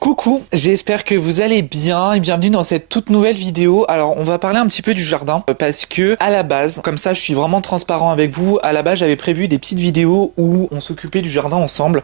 Coucou, j'espère que vous allez bien et bienvenue dans cette toute nouvelle vidéo. Alors on va parler un petit peu du jardin parce que à la base, comme ça je suis vraiment transparent avec vous, à la base j'avais prévu des petites vidéos où on s'occupait du jardin ensemble.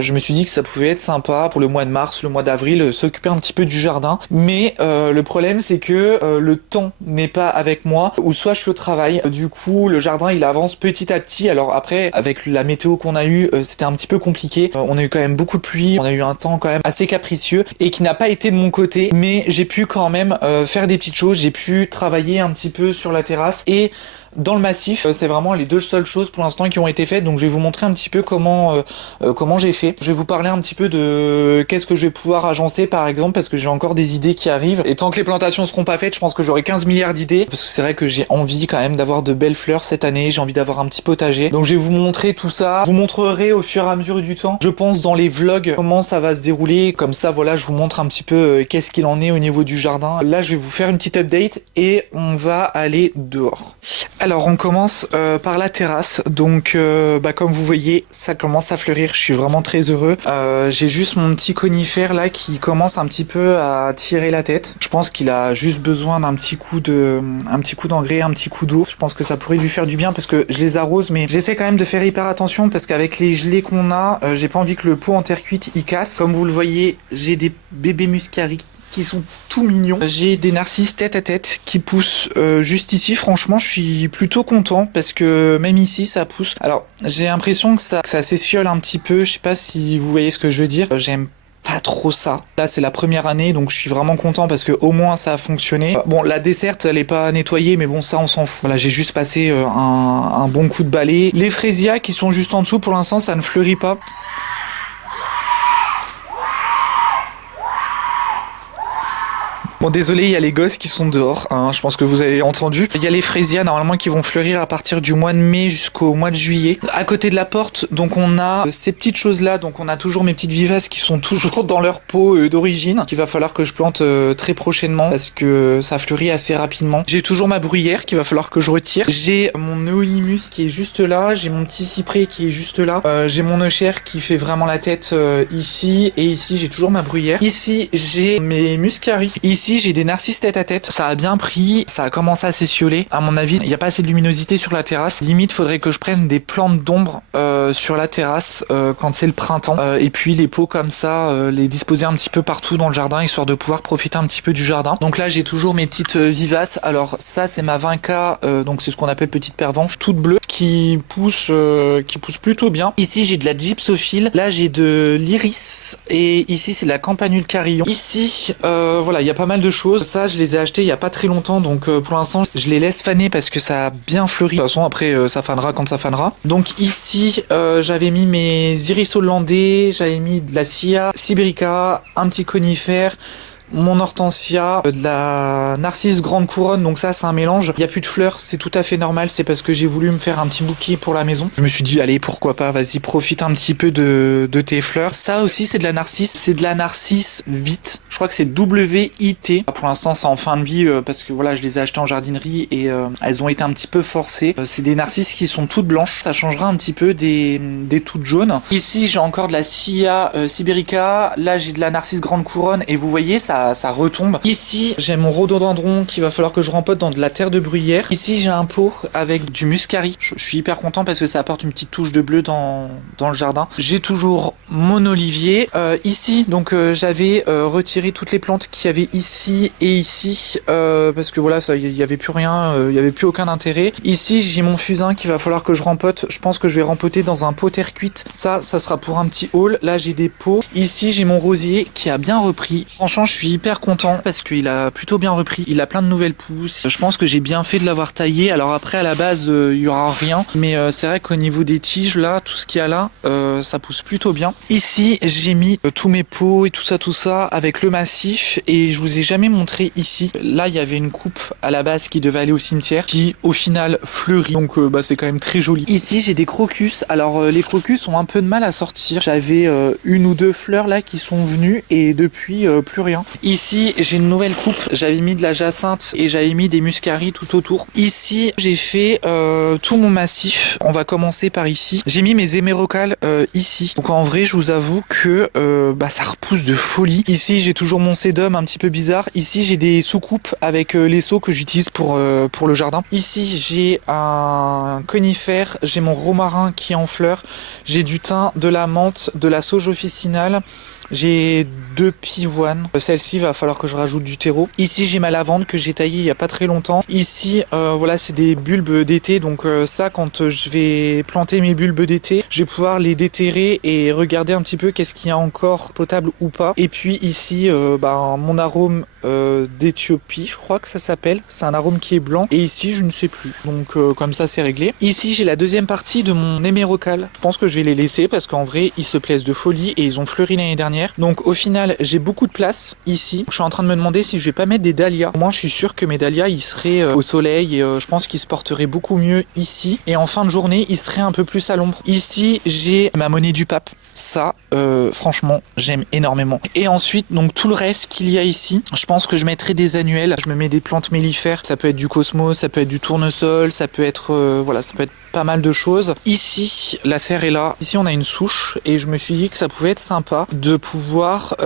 Je me suis dit que ça pouvait être sympa pour le mois de mars, le mois d'avril, s'occuper un petit peu du jardin. Mais le problème c'est que le temps n'est pas avec moi ou soit je suis au travail. Du coup le jardin il avance petit à petit. Alors après avec la météo qu'on a eue c'était un petit peu compliqué. On a eu quand même beaucoup de pluie, on a eu un temps quand même assez capricieux et qui n'a pas été de mon côté, mais j'ai pu quand même faire des petites choses, j'ai pu travailler un petit peu sur la terrasse et dans le massif. C'est vraiment les deux seules choses pour l'instant qui ont été faites, donc je vais vous montrer un petit peu comment j'ai fait. Je vais vous parler un petit peu de qu'est-ce que je vais pouvoir agencer par exemple, parce que j'ai encore des idées qui arrivent, et tant que les plantations seront pas faites, je pense que j'aurai 15 milliards d'idées, parce que c'est vrai que j'ai envie quand même d'avoir de belles fleurs cette année, j'ai envie d'avoir un petit potager, donc je vais vous montrer tout ça, je vous montrerai au fur et à mesure du temps, je pense dans les vlogs, comment ça va se dérouler, comme ça voilà, je vous montre un petit peu qu'est-ce qu'il en est au niveau du jardin. Là je vais vous faire une petite update, et on va aller dehors. Alors on commence par la terrasse, donc comme vous voyez ça commence à fleurir, je suis vraiment très heureux. J'ai juste mon petit conifère là qui commence un petit peu à tirer la tête. Je pense qu'il a juste besoin d'un petit coup d'engrais, un petit coup d'eau. Je pense que ça pourrait lui faire du bien parce que je les arrose, mais j'essaie quand même de faire hyper attention parce qu'avec les gelées qu'on a, j'ai pas envie que le pot en terre cuite il casse. Comme vous le voyez, j'ai des bébés muscari qui sont tout mignons. J'ai des narcisses tête à tête qui poussent juste ici. Franchement, je suis plutôt content parce que même ici, ça pousse. Alors, j'ai l'impression que ça s'essiole un petit peu. Je sais pas si vous voyez ce que je veux dire. J'aime pas trop ça. Là, c'est la première année, donc je suis vraiment content parce que au moins ça a fonctionné. Bon, la desserte, elle est pas nettoyée, mais bon, ça, on s'en fout. Voilà, j'ai juste passé un bon coup de balai. Les fraisias qui sont juste en dessous, pour l'instant, ça ne fleurit pas. Bon, désolé, il y a les gosses qui sont dehors, hein, je pense que vous avez entendu. Il y a les fraisias normalement qui vont fleurir à partir du mois de mai jusqu'au mois de juillet. À côté de la porte, donc on a ces petites choses-là, donc on a toujours mes petites vivaces qui sont toujours dans leur pot d'origine, qu'il va falloir que je plante très prochainement parce que ça fleurit assez rapidement. J'ai toujours ma bruyère qu'il va falloir que je retire. J'ai mon Neolimus qui est juste là, j'ai mon petit cyprès qui est juste là, j'ai mon Euchère qui fait vraiment la tête ici, et ici j'ai toujours ma bruyère. Ici j'ai mes muscaris. Ici j'ai des narcisses tête à tête, ça a bien pris, ça a commencé à s'essioler. À mon avis, il n'y a pas assez de luminosité sur la terrasse. Limite, faudrait que je prenne des plantes d'ombre sur la terrasse quand c'est le printemps. Et puis les pots comme ça, les disposer un petit peu partout dans le jardin, histoire de pouvoir profiter un petit peu du jardin. Donc là, j'ai toujours mes petites vivaces. Alors ça, c'est ma 20K, donc c'est ce qu'on appelle petite pervenche, toute bleue, qui pousse plutôt bien. Ici, j'ai de la gypsophile. Là, j'ai de l'iris. Et ici, c'est de la campanule carillon. Ici, voilà, il y a pas mal de choses. Ça, je les ai achetés il y a pas très longtemps, donc pour l'instant, je les laisse faner parce que ça a bien fleuri. De toute façon, après, ça fanera quand ça fanera. Donc ici, j'avais mis mes iris hollandais, j'avais mis de la Sia sibirica, un petit conifère, mon hortensia, de la narcisse grande couronne, donc ça c'est un mélange. Il n'y a plus de fleurs, c'est tout à fait normal, c'est parce que j'ai voulu me faire un petit bouquet pour la maison. Je me suis dit allez, pourquoi pas, vas-y, profite un petit peu de tes fleurs. Ça aussi c'est de la narcisse, c'est de la narcisse vite, je crois que c'est WIT. Pour l'instant c'est en fin de vie parce que voilà, je les ai achetées en jardinerie et elles ont été un petit peu forcées. C'est des narcisses qui sont toutes blanches, ça changera un petit peu des toutes jaunes. Ici j'ai encore de la Sia sibirica, là j'ai de la narcisse grande couronne et vous voyez ça retombe. Ici, j'ai mon rhododendron qu'il va falloir que je rempote dans de la terre de bruyère. Ici, j'ai un pot avec du muscari. Je suis hyper content parce que ça apporte une petite touche de bleu dans le jardin. J'ai toujours mon olivier. Ici, donc j'avais retiré toutes les plantes qu'il y avait ici et ici parce que voilà, il n'y avait plus rien, il n'y avait plus aucun intérêt. Ici, j'ai mon fusain qu'il va falloir que je rempote. Je pense que je vais rempoter dans un pot terre cuite. Ça sera pour un petit haul. Là, j'ai des pots. Ici, j'ai mon rosier qui a bien repris. Franchement, je suis hyper content parce qu'il a plutôt bien repris. Il a plein de nouvelles pousses. Je pense que j'ai bien fait de l'avoir taillé. Alors après, à la base, il y aura rien. Mais c'est vrai qu'au niveau des tiges, là, tout ce qu'il y a là, ça pousse plutôt bien. Ici, j'ai mis tous mes pots et tout ça avec le massif. Et je vous ai jamais montré ici. Là, il y avait une coupe à la base qui devait aller au cimetière qui, au final, fleurit. Donc, c'est quand même très joli. Ici, j'ai des crocus. Alors, les crocus ont un peu de mal à sortir. J'avais une ou deux fleurs là qui sont venues et depuis, plus rien. Ici, j'ai une nouvelle coupe. J'avais mis de la jacinthe et j'avais mis des muscaries tout autour. Ici, j'ai fait tout mon massif. On va commencer par ici. J'ai mis mes hémérocales ici. Donc en vrai, je vous avoue que ça repousse de folie. Ici, j'ai toujours mon sédum un petit peu bizarre. Ici, j'ai des soucoupes avec les seaux que j'utilise pour le jardin. Ici, j'ai un conifère. J'ai mon romarin qui est en fleurs. J'ai du thym, de la menthe, de la sauge officinale. J'ai 2 pivoines. Celle-ci, va falloir que je rajoute du terreau. Ici, j'ai ma lavande que j'ai taillée il y a pas très longtemps. Ici, voilà, c'est des bulbes d'été. Donc ça, quand je vais planter mes bulbes d'été, je vais pouvoir les déterrer et regarder un petit peu qu'est-ce qu'il y a encore potable ou pas. Et puis ici, mon arôme d'Éthiopie, je crois que ça s'appelle. C'est un arôme qui est blanc. Et ici, je ne sais plus. Donc comme ça, c'est réglé. Ici, j'ai la deuxième partie de mon hémérocal. Je pense que je vais les laisser parce qu'en vrai, ils se plaisent de folie et ils ont fleuri l'année dernière. Donc au final, j'ai beaucoup de place ici. Je suis en train de me demander si je vais pas mettre des dahlias. Moi, je suis sûr que mes dahlias, ils seraient au soleil et je pense qu'ils se porteraient beaucoup mieux ici. Et en fin de journée, ils seraient un peu plus à l'ombre. Ici, j'ai ma monnaie du pape. Ça, franchement, j'aime énormément. Et ensuite, donc tout le reste qu'il y a ici, je pense que je mettrai des annuels. Je me mets des plantes mellifères. Ça peut être du cosmos, ça peut être du tournesol, ça peut être ça peut être pas mal de choses. Ici, la terre est là. Ici, on a une souche et je me suis dit que ça pouvait être sympa de pouvoir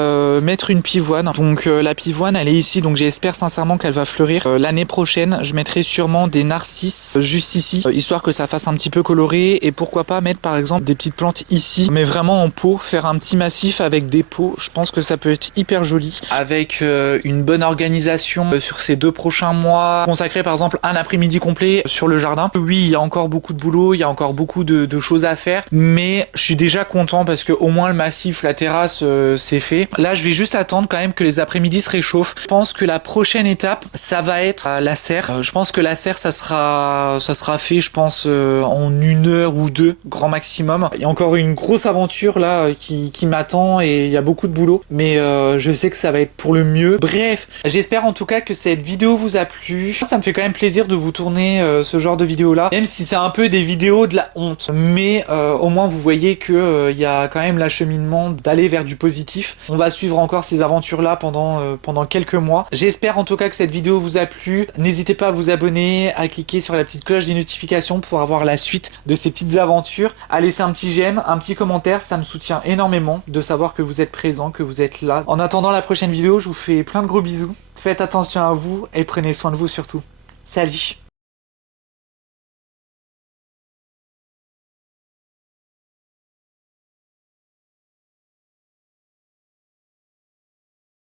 mettre une pivoine. Donc la pivoine, elle est ici. Donc j'espère sincèrement qu'elle va fleurir. L'année prochaine, je mettrai sûrement des narcisses juste ici, histoire que ça fasse un petit peu coloré. Et pourquoi pas mettre par exemple des petites plantes ici, mais vraiment en pot. Faire un petit massif avec des pots. Je pense que ça peut être hyper joli. Avec une bonne organisation sur ces 2 prochains mois. Consacrer par exemple un après-midi complet sur le jardin. Oui, il y a encore beaucoup de boulot, il y a encore beaucoup de choses à faire, mais je suis déjà content parce que au moins le massif, la terrasse, c'est fait. Là, je vais juste attendre quand même que les après-midi se réchauffent. Je pense que la prochaine étape, ça va être la serre. Je pense que la serre, ça sera fait, je pense, en 1 heure ou 2, grand maximum. Il y a encore une grosse aventure là qui m'attend et il y a beaucoup de boulot, mais je sais que ça va être pour le mieux. Bref, j'espère en tout cas que cette vidéo vous a plu. Ça me fait quand même plaisir de vous tourner ce genre de vidéo là, même si c'est un peu des vidéos de la honte, mais au moins vous voyez que il y a quand même l'acheminement d'aller vers du positif. On va suivre encore ces aventures là pendant quelques mois. J'espère en tout cas que cette vidéo vous a plu. N'hésitez pas à vous abonner, à cliquer sur la petite cloche des notifications pour avoir la suite de ces petites aventures, à laisser un petit j'aime, un petit commentaire, ça me soutient énormément de savoir que vous êtes présent, que vous êtes là. En attendant la prochaine vidéo, je vous fais plein de gros bisous. Faites attention à vous et prenez soin de vous surtout. Salut!